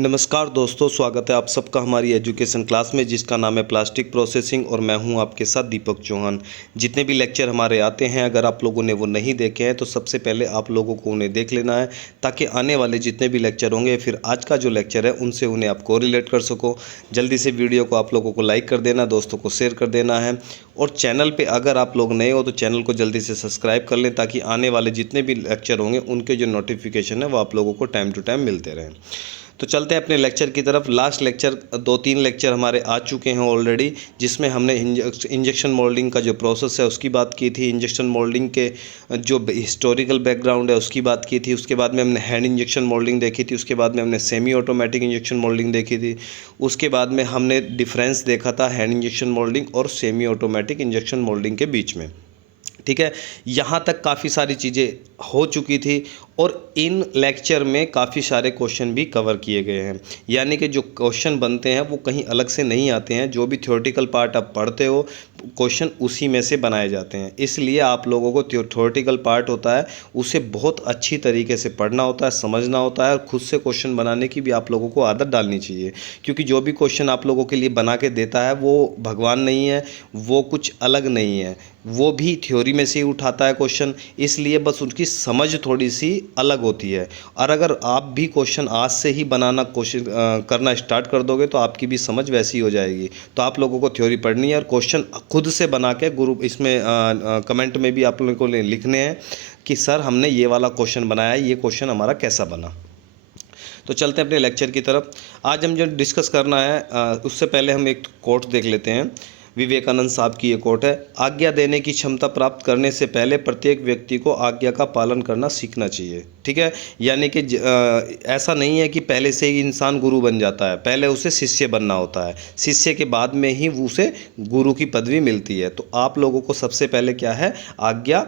नमस्कार दोस्तों, स्वागत है आप सबका हमारी एजुकेशन क्लास में जिसका नाम है प्लास्टिक प्रोसेसिंग और मैं हूं आपके साथ दीपक चौहान। जितने भी लेक्चर हमारे आते हैं, अगर आप लोगों ने वो नहीं देखे हैं तो सबसे पहले आप लोगों को उन्हें देख लेना है ताकि आने वाले जितने भी लेक्चर होंगे फिर आज का जो लेक्चर है उनसे उन्हें आप कोरिलेट कर सको। जल्दी से वीडियो को आप लोगों को लाइक कर देना, दोस्तों को शेयर कर देना है और चैनल पर अगर आप लोग नए हो तो चैनल को जल्दी से सब्सक्राइब कर लें ताकि आने वाले जितने भी लेक्चर होंगे उनके जो नोटिफिकेशन है वो आप लोगों को टाइम टू टाइम मिलते रहें। तो चलते हैं अपने लेक्चर की तरफ। लास्ट लेक्चर 2-3 लेक्चर हमारे आ चुके हैं ऑलरेडी, जिसमें हमने इंजेक्शन मोल्डिंग का जो प्रोसेस है उसकी बात की थी, इंजेक्शन मोल्डिंग के जो हिस्टोरिकल बैकग्राउंड है उसकी बात की थी, उसके बाद में हमने हैंड इंजेक्शन मोल्डिंग देखी थी, उसके बाद में हमने सेमी ऑटोमेटिक इंजेक्शन मोल्डिंग देखी थी, उसके बाद में हमने डिफरेंस देखा था हैंड इंजेक्शन मोल्डिंग और सेमी ऑटोमेटिक इंजेक्शन मोल्डिंग के बीच में। ठीक है, यहाँ तक काफ़ी सारी चीज़ें हो चुकी थी और इन लेक्चर में काफ़ी सारे क्वेश्चन भी कवर किए गए हैं। यानी कि जो क्वेश्चन बनते हैं वो कहीं अलग से नहीं आते हैं, जो भी थ्योरेटिकल पार्ट आप पढ़ते हो क्वेश्चन उसी में से बनाए जाते हैं। इसलिए आप लोगों को थ्योरेटिकल पार्ट होता है उसे बहुत अच्छी तरीके से पढ़ना होता है, समझना होता है और खुद से क्वेश्चन बनाने की भी आप लोगों को आदत डालनी चाहिए, क्योंकि जो भी क्वेश्चन आप लोगों के लिए बना के देता है वो भगवान नहीं है, वो कुछ अलग नहीं है, वो भी थ्योरी में से ही उठाता है क्वेश्चन, इसलिए बस उनकी समझ थोड़ी सी अलग होती है। और अगर आप भी क्वेश्चन आज से ही बनाना कोशिश करना स्टार्ट कर दोगे तो आपकी भी समझ वैसी हो जाएगी। तो आप लोगों को थ्योरी पढ़नी है और क्वेश्चन खुद से बना के ग्रुप इसमें कमेंट में भी आप लोगों को लिखने हैं कि सर हमने ये वाला क्वेश्चन बनाया है, ये क्वेश्चन हमारा कैसा बना। तो चलते हैं अपने लेक्चर की तरफ। आज हम जो डिस्कस करना है उससे पहले हम एक कोट देख लेते हैं। विवेकानंद साहब की ये कोट है, आज्ञा देने की क्षमता प्राप्त करने से पहले प्रत्येक व्यक्ति को आज्ञा का पालन करना सीखना चाहिए। ठीक है, यानी कि ऐसा नहीं है कि पहले से ही इंसान गुरु बन जाता है, पहले उसे शिष्य बनना होता है, शिष्य के बाद में ही उसे गुरु की पदवी मिलती है। तो आप लोगों को सबसे पहले क्या है, आज्ञा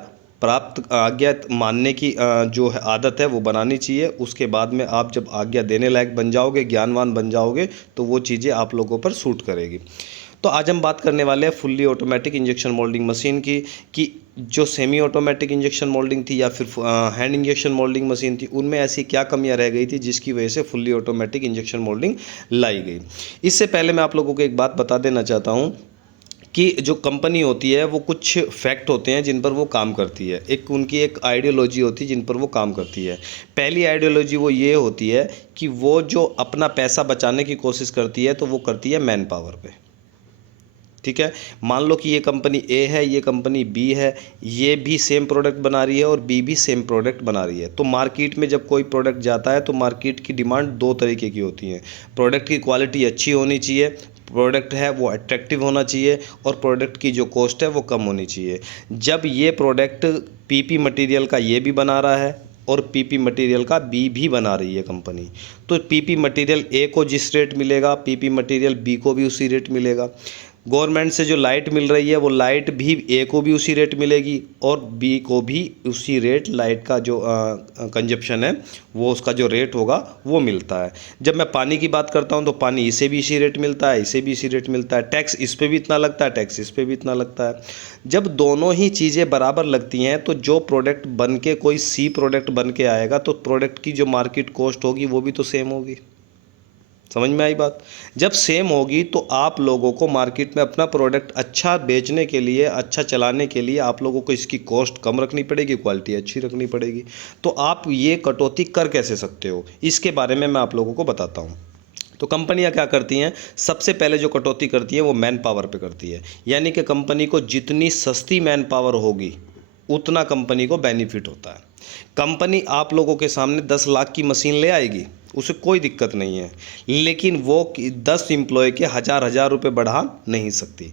मानने की जो है आदत है वो बनानी चाहिए। उसके बाद में आप जब आज्ञा देने लायक बन जाओगे, ज्ञानवान बन जाओगे, तो वो चीज़ें आप लोगों पर सूट करेगी। तो आज हम बात करने वाले हैं fully automatic injection moulding machine की, कि जो सेमी ऑटोमेटिक इंजेक्शन मोल्डिंग थी या फिर हैंड इंजेक्शन मोल्डिंग मशीन थी, उनमें ऐसी क्या कमियां रह गई थी जिसकी वजह से फुल्ली ऑटोमेटिक इंजेक्शन मोल्डिंग लाई गई। इससे पहले मैं आप लोगों को एक बात बता देना चाहता हूं कि जो कंपनी होती है वो कुछ फैक्ट होते हैं जिन पर वो काम करती है, उनकी एक आइडियोलॉजी होती है जिन पर वो काम करती है। पहली आइडियोलॉजी वो ये होती है कि वो जो अपना पैसा बचाने की कोशिश करती है तो वो करती है मैन पावर पे। ठीक है, मान लो कि ये कंपनी ए है, ये कंपनी बी है, ये भी सेम प्रोडक्ट बना रही है और बी भी सेम प्रोडक्ट बना रही है। तो मार्केट में जब कोई प्रोडक्ट जाता है तो मार्केट की डिमांड दो तरीके की होती है। प्रोडक्ट की क्वालिटी अच्छी होनी चाहिए, प्रोडक्ट है वो अट्रैक्टिव होना चाहिए और प्रोडक्ट की जो कॉस्ट है वो कम होनी चाहिए। जब ये प्रोडक्ट पीपी मटेरियल का ये भी बना रहा है और पीपी मटेरियल का बी भी बना रही है कंपनी, तो पीपी मटेरियल ए को जिस रेट मिलेगा पीपी मटेरियल बी को भी उसी रेट मिलेगा। गवर्नमेंट से जो लाइट मिल रही है वो लाइट भी ए को भी उसी रेट मिलेगी और बी को भी उसी रेट लाइट का जो कंजप्शन है वो उसका जो रेट होगा वो मिलता है। जब मैं पानी की बात करता हूँ तो पानी इसे भी इसी रेट मिलता है, इसे भी इसी रेट मिलता है, टैक्स इस पे भी इतना लगता है, टैक्स इस पे भी इतना लगता है। जब दोनों ही चीज़ें बराबर लगती हैं तो जो प्रोडक्ट बन के कोई सी प्रोडक्ट बन के आएगा तो प्रोडक्ट की जो मार्केट कॉस्ट होगी वो भी तो सेम होगी। समझ में आई बात? जब सेम होगी तो आप लोगों को मार्केट में अपना प्रोडक्ट अच्छा बेचने के लिए, अच्छा चलाने के लिए आप लोगों को इसकी कॉस्ट कम रखनी पड़ेगी, क्वालिटी अच्छी रखनी पड़ेगी। तो आप ये कटौती कर कैसे सकते हो, इसके बारे में मैं आप लोगों को बताता हूँ। तो कंपनियां क्या करती हैं, सबसे पहले जो कटौती करती है वो मैन पावर पे करती है। यानी कि कंपनी को जितनी सस्ती मैन पावर होगी उतना कंपनी को बेनिफिट होता है। कंपनी आप लोगों के सामने 10 लाख की मशीन ले आएगी, उसे कोई दिक्कत नहीं है, लेकिन वो 10 एम्प्लॉय के हज़ार रुपये बढ़ा नहीं सकती।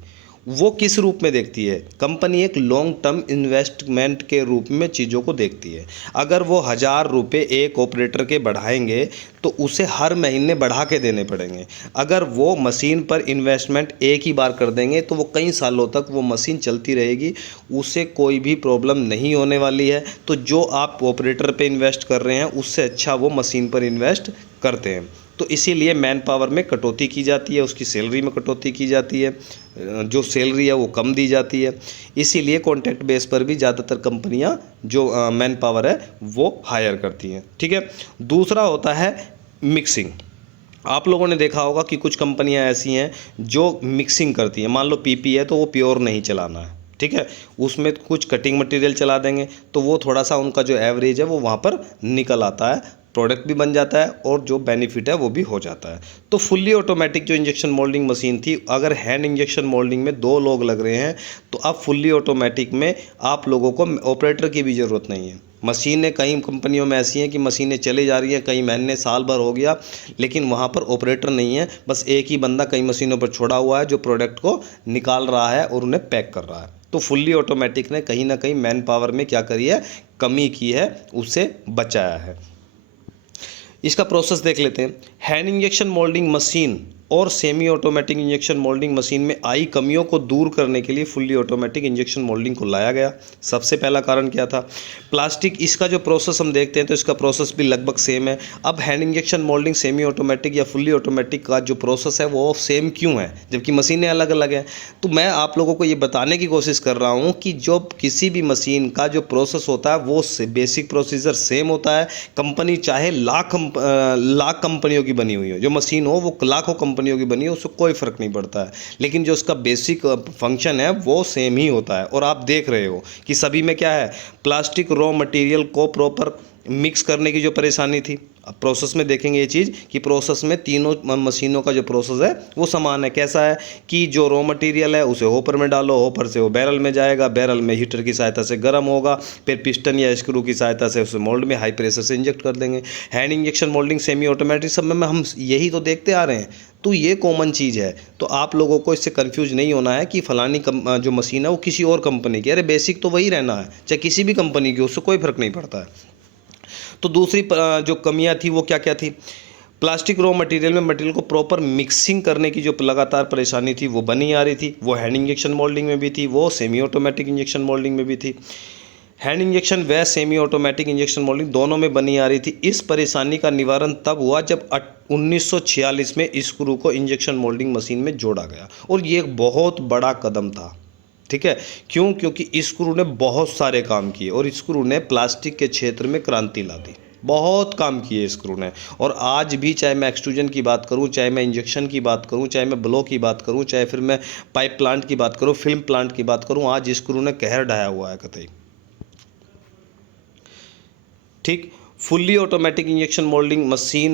वो किस रूप में देखती है, कंपनी एक लॉन्ग टर्म इन्वेस्टमेंट के रूप में चीज़ों को देखती है। अगर वो 1000 रुपये एक ऑपरेटर के बढ़ाएंगे तो उसे हर महीने बढ़ा के देने पड़ेंगे। अगर वो मशीन पर इन्वेस्टमेंट एक ही बार कर देंगे तो वो कई सालों तक वो मशीन चलती रहेगी, उसे कोई भी प्रॉब्लम नहीं होने वाली है। तो जो आप ऑपरेटर पे इन्वेस्ट कर रहे हैं उससे अच्छा वो मशीन पर इन्वेस्ट करते हैं। तो इसीलिए मैन पावर में कटौती की जाती है, उसकी सैलरी में कटौती की जाती है, जो सैलरी है वो कम दी जाती है। इसीलिए कॉन्ट्रैक्ट बेस पर भी ज़्यादातर कंपनियां जो मैन पावर है वो हायर करती हैं। ठीक है, दूसरा होता है मिक्सिंग। आप लोगों ने देखा होगा कि कुछ कंपनियां ऐसी हैं जो मिक्सिंग करती हैं। मान लो पीपी है तो वो प्योर नहीं चलाना है, ठीक है, उसमें कुछ कटिंग मटेरियल चला देंगे तो वो थोड़ा सा उनका जो एवरेज है वो वहाँ पर निकल आता है, प्रोडक्ट भी बन जाता है और जो बेनिफिट है वो भी हो जाता है। तो फुल्ली ऑटोमेटिक जो इंजेक्शन मोल्डिंग मशीन थी, अगर हैंड इंजेक्शन मोल्डिंग में 2 लोग लग रहे हैं तो अब फुल्ली ऑटोमेटिक में आप लोगों को ऑपरेटर की भी ज़रूरत नहीं है। मशीनें कई कंपनियों में ऐसी हैं कि मशीनें चली जा रही हैं, कई महीने साल भर हो गया लेकिन वहाँ पर ऑपरेटर नहीं है, बस एक ही बंदा कई मशीनों पर छोड़ा हुआ है जो प्रोडक्ट को निकाल रहा है और उन्हें पैक कर रहा है। तो फुल्ली ऑटोमेटिक ने कहीं ना कहीं मैन पावर में क्या करी है, कमी की है, उससे बचाया है। इसका प्रोसेस देख लेते हैं। हैंड इंजेक्शन मोल्डिंग मशीन और semi automatic injection moulding machine में आई कमियों को दूर करने के लिए फुल्ली ऑटोमेटिक इंजेक्शन मोल्डिंग को लाया गया। सबसे पहला कारण क्या था, प्लास्टिक। इसका जो प्रोसेस हम देखते हैं तो इसका प्रोसेस भी लगभग सेम है। अब hand injection moulding semi automatic या फुल्ली ऑटोमेटिक का जो प्रोसेस है वो सेम क्यों है जबकि मशीनें अलग अलग हैं? तो मैं आप लोगों को ये बताने की कोशिश कर रहा हूँ कि जो किसी भी मशीन का जो प्रोसेस होता है वो बेसिक प्रोसीजर सेम होता है। कंपनी चाहे लाख कंपनियों की बनी हुई हो, जो मशीन हो वो लाखों कंपनियों की बनी हो, उससे कोई फ़र्क नहीं पड़ता है, लेकिन जो उसका बेसिक फंक्शन है वो सेम ही होता है। और आप देख रहे हो कि सभी में क्या है, प्लास्टिक रॉ मटेरियल को प्रॉपर मिक्स करने की जो परेशानी थी, अब प्रोसेस में देखेंगे ये चीज़ कि प्रोसेस में तीनों मशीनों का जो प्रोसेस है वो समान है। कैसा है कि जो रॉ मटेरियल है उसे होपर में डालो, होपर से वो बैरल में जाएगा, बैरल में हीटर की सहायता से गर्म होगा, फिर पिस्टन या स्क्रू की सहायता से उसे मोल्ड में हाई प्रेशर से इंजेक्ट कर देंगे। Hand injection moulding semi automatic सब में हम यही तो देखते आ रहे हैं, तो ये कॉमन चीज़ है। तो आप लोगों को इससे कंफ्यूज नहीं होना है कि फलानी जो मशीन है वो किसी और कंपनी की, अरे बेसिक तो वही रहना है, चाहे किसी भी कंपनी की, उससे कोई फ़र्क नहीं पड़ता है। तो दूसरी जो कमियां थी वो क्या क्या थी, प्लास्टिक रॉ मटेरियल में मटेरियल को प्रॉपर मिक्सिंग करने की जो लगातार परेशानी थी वो बनी आ रही थी। वो हैंड इंजेक्शन मोल्डिंग में भी थी, वो सेमी ऑटोमेटिक इंजेक्शन मोल्डिंग में भी थी। हैंड इंजेक्शन व सेमी ऑटोमेटिक इंजेक्शन मोल्डिंग दोनों में बनी आ रही थी। इस परेशानी का निवारण तब हुआ जब 1946 में स्क्रू को इंजेक्शन मोल्डिंग मशीन में जोड़ा गया, और ये एक बहुत बड़ा कदम था। ठीक है, क्यों? क्योंकि स्क्रू ने बहुत सारे काम किए और स्क्रू ने प्लास्टिक के क्षेत्र में क्रांति ला दी, बहुत काम किए स्क्रू ने। और आज भी चाहे मैं एक्सट्रूजन की बात करूं, चाहे मैं इंजेक्शन की बात करूं, चाहे मैं ब्लो की बात करूं, चाहे फिर मैं पाइप प्लांट की बात करूं, फिल्म प्लांट की बात करूं, आज स्क्रू ने कहर ढाया हुआ है कतई। ठीक, fully automatic injection moulding machine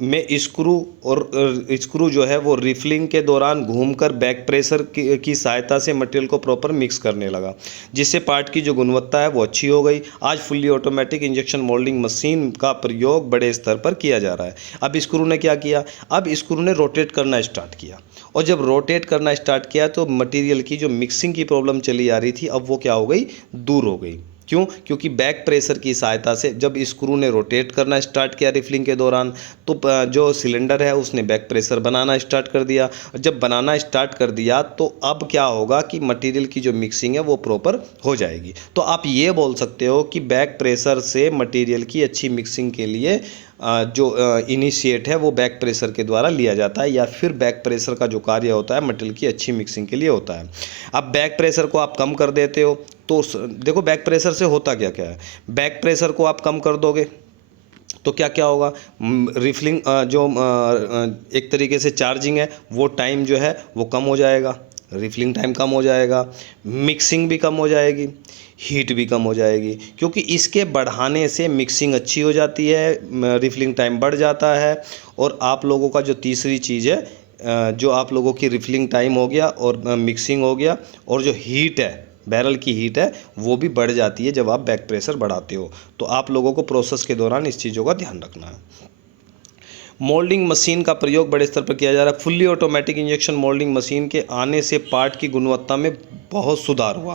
में स्क्रू जो है वो रिफिलिंग के दौरान घूमकर बैक प्रेशर की सहायता से मटेरियल को प्रॉपर मिक्स करने लगा, जिससे पार्ट की जो गुणवत्ता है वो अच्छी हो गई। आज fully automatic injection moulding machine का प्रयोग बड़े स्तर पर किया जा रहा है। अब स्क्रू ने क्या किया, अब स्क्रू ने रोटेट करना स्टार्ट किया, और जब रोटेट करना स्टार्ट किया तो मटेरियल की जो मिक्सिंग की प्रॉब्लम चली आ रही थी अब वो क्या हो गई, दूर हो गई। क्यों? क्योंकि बैक प्रेशर की सहायता से जब स्क्रू ने रोटेट करना स्टार्ट किया रिफिलिंग के दौरान, तो जो सिलेंडर है उसने बैक प्रेशर बनाना स्टार्ट कर दिया। जब बनाना स्टार्ट कर दिया तो अब क्या होगा कि मटेरियल की जो मिक्सिंग है वो प्रॉपर हो जाएगी। तो आप ये बोल सकते हो कि बैक प्रेशर से मटेरियल की अच्छी मिक्सिंग के लिए जो इनिशिएट है वो बैक प्रेशर के द्वारा लिया जाता है, या फिर बैक प्रेशर का जो कार्य होता है मटेरियल की अच्छी मिक्सिंग के लिए होता है। अब बैक प्रेशर को आप कम कर देते हो तो देखो बैक प्रेशर से होता क्या क्या है, बैक प्रेशर को आप कम कर दोगे तो क्या क्या होगा, रिफिलिंग जो एक तरीके से चार्जिंग है वो टाइम जो है वो कम हो जाएगा, रिफिलिंग टाइम कम हो जाएगा, मिक्सिंग भी कम हो जाएगी, हीट भी कम हो जाएगी, क्योंकि इसके बढ़ाने से मिक्सिंग अच्छी हो जाती है, रिफिलिंग टाइम बढ़ जाता है। और आप लोगों का जो तीसरी चीज़ है, जो आप लोगों की रिफिलिंग टाइम हो गया और मिक्सिंग हो गया, और जो हीट है, बैरल की हीट है वो भी बढ़ जाती है जब आप बैक प्रेशर बढ़ाते हो। तो आप लोगों को प्रोसेस के दौरान इस चीज़ों का ध्यान रखना है। मोल्डिंग मशीन का प्रयोग बड़े स्तर पर किया जा रहा है। Fully automatic injection moulding machine के आने से पार्ट की गुणवत्ता में बहुत सुधार हुआ,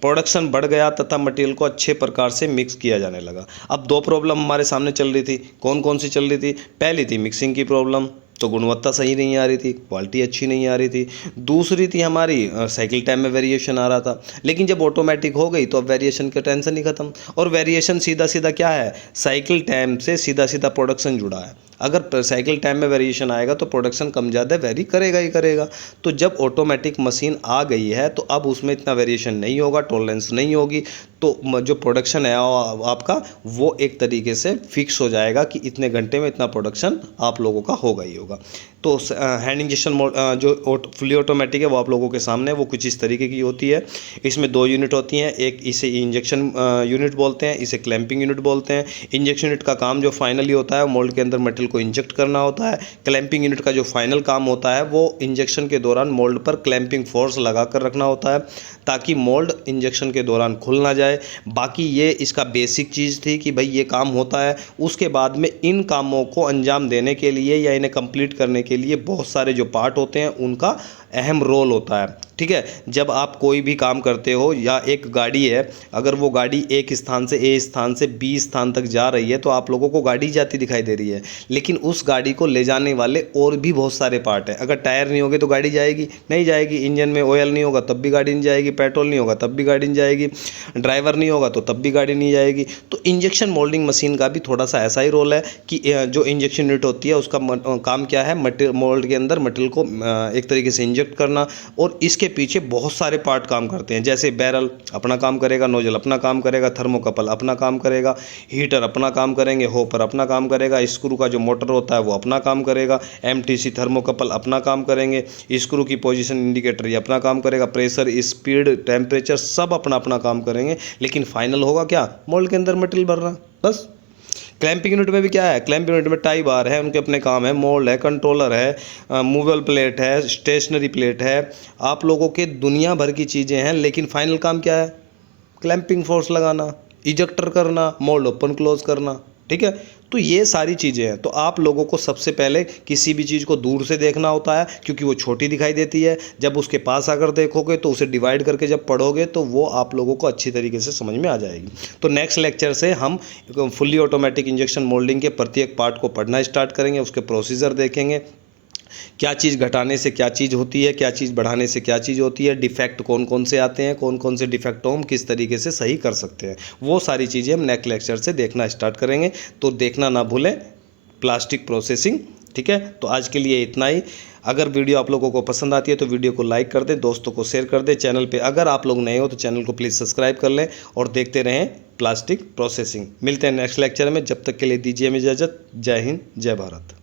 प्रोडक्शन बढ़ गया तथा मटेरियल को अच्छे प्रकार से मिक्स किया जाने लगा। अब 2 प्रॉब्लम हमारे सामने चल रही थी, कौन कौन सी चल रही थी? पहली थी मिक्सिंग की प्रॉब्लम, तो गुणवत्ता सही नहीं आ रही थी, क्वालिटी अच्छी नहीं आ रही थी। दूसरी थी हमारी साइकिल टाइम में वेरिएशन आ रहा था, लेकिन जब ऑटोमेटिक हो गई तो अब वेरिएशन का टेंशन ही खत्म। और वेरिएशन सीधा सीधा क्या है, साइकिल टाइम से सीधा सीधा प्रोडक्शन जुड़ा है। अगर साइकिल टाइम में वेरिएशन आएगा तो प्रोडक्शन कम ज़्यादा वेरी करेगा ही करेगा। तो जब ऑटोमेटिक मशीन आ गई है तो अब उसमें इतना वेरिएशन नहीं होगा, टॉलरेंस नहीं होगी, तो जो प्रोडक्शन है आपका वो एक तरीके से फिक्स हो जाएगा कि इतने घंटे में इतना प्रोडक्शन आप लोगों का होगा ही होगा। तो हैंड इंजेक्शन जो फुली ऑटोमेटिक है वो आप लोगों के सामने है, वो कुछ इस तरीके की होती है। इसमें 2 यूनिट होती हैं, एक इसे इंजेक्शन यूनिट बोलते हैं, इसे क्लैंपिंग यूनिट बोलते हैं। इंजेक्शन यूनिट का काम जो फाइनली होता है मोल्ड के अंदर मटेरियल को इंजेक्ट करना होता है। क्लैंपिंग यूनिट का जो फाइनल काम होता है वो इंजेक्शन के दौरान मोल्ड पर क्लैंपिंग फोर्स लगा कर रखना होता है ताकि मोल्ड इंजेक्शन के दौरान खुल ना जाए। बाकी ये इसका बेसिक चीज़ थी कि भाई ये काम होता है। उसके बाद में इन कामों को अंजाम देने के लिए या इन्हें कंप्लीट करने के लिए बहुत सारे जो पार्ट होते हैं उनका अहम रोल होता है। ठीक है, जब आप कोई भी काम करते हो या एक गाड़ी है, अगर वो गाड़ी एक स्थान से ए स्थान से बी स्थान तक जा रही है तो आप लोगों को गाड़ी जाती दिखाई दे रही है, लेकिन उस गाड़ी को ले जाने वाले और भी बहुत सारे पार्ट हैं। अगर टायर नहीं होंगे तो गाड़ी जाएगी नहीं जाएगी, इंजन में ऑयल नहीं होगा तब भी गाड़ी नहीं जाएगी, पेट्रोल नहीं होगा तब भी गाड़ी नहीं जाएगी, ड्राइवर नहीं होगा तो तब भी गाड़ी नहीं जाएगी। तो इंजेक्शन मोल्डिंग मशीन का भी थोड़ा सा ऐसा ही रोल है कि जो इंजेक्शन यूनिट होती है उसका काम क्या है, मटेरियल मोल्ड के अंदर मटेरियल को एक तरीके से इंजेक्ट करना, और इसके पीछे बहुत सारे पार्ट काम करते हैं। जैसे बैरल अपना काम करेगा, नोजल अपना काम करेगा, थर्मोकपल अपना काम करेगा, हीटर अपना काम करेंगे, होपर अपना काम करेगा, स्क्रू का जो मोटर होता है वो अपना काम करेगा, एमटीसी थर्मोकपल अपना काम करेंगे, स्क्रू की पोजीशन इंडिकेटर ये अपना काम करेगा, प्रेशर स्पीड टेम्परेचर सब अपना अपना काम करेंगे। लेकिन फाइनल होगा क्या, मोल्ड के अंदर मटेरियल भरना बस। क्लैंपिंग यूनिट में भी क्या है, क्लैंपिंग यूनिट में टाई बार है, उनके अपने काम है, मोल्ड है, कंट्रोलर है, मूवेबल प्लेट है, स्टेशनरी प्लेट है, आप लोगों के दुनिया भर की चीज़ें हैं। लेकिन फाइनल काम क्या है, क्लैंपिंग फोर्स लगाना, इजेक्टर करना, मोल्ड ओपन क्लोज करना। ठीक है, तो ये सारी चीज़ें हैं। तो आप लोगों को सबसे पहले किसी भी चीज़ को दूर से देखना होता है क्योंकि वो छोटी दिखाई देती है। जब उसके पास आकर देखोगे तो उसे डिवाइड करके जब पढ़ोगे तो वो आप लोगों को अच्छी तरीके से समझ में आ जाएगी। तो नेक्स्ट लेक्चर से हम फुल्ली ऑटोमेटिक इंजेक्शन मोल्डिंग के प्रत्येक पार्ट को पढ़ना स्टार्ट करेंगे, उसके प्रोसीजर देखेंगे, क्या चीज़ घटाने से क्या चीज़ होती है, क्या चीज़ बढ़ाने से क्या चीज़ होती है, डिफेक्ट कौन कौन से आते हैं, कौन कौन से डिफेक्ट हम किस तरीके से सही कर सकते हैं, वो सारी चीज़ें हम नेक्स्ट लेक्चर से देखना स्टार्ट करेंगे। तो देखना ना भूलें प्लास्टिक प्रोसेसिंग। ठीक है, तो आज के लिए इतना ही। अगर वीडियो आप लोगों को पसंद आती है तो वीडियो को लाइक कर दें, दोस्तों को शेयर कर दें। चैनल पे अगर आप लोग नए हो तो चैनल को प्लीज़ सब्सक्राइब कर लें और देखते रहें प्लास्टिक प्रोसेसिंग। मिलते हैं नेक्स्ट लेक्चर में, जब तक के लिए दीजिए हमें इजाज़त। जय हिंद, जय भारत।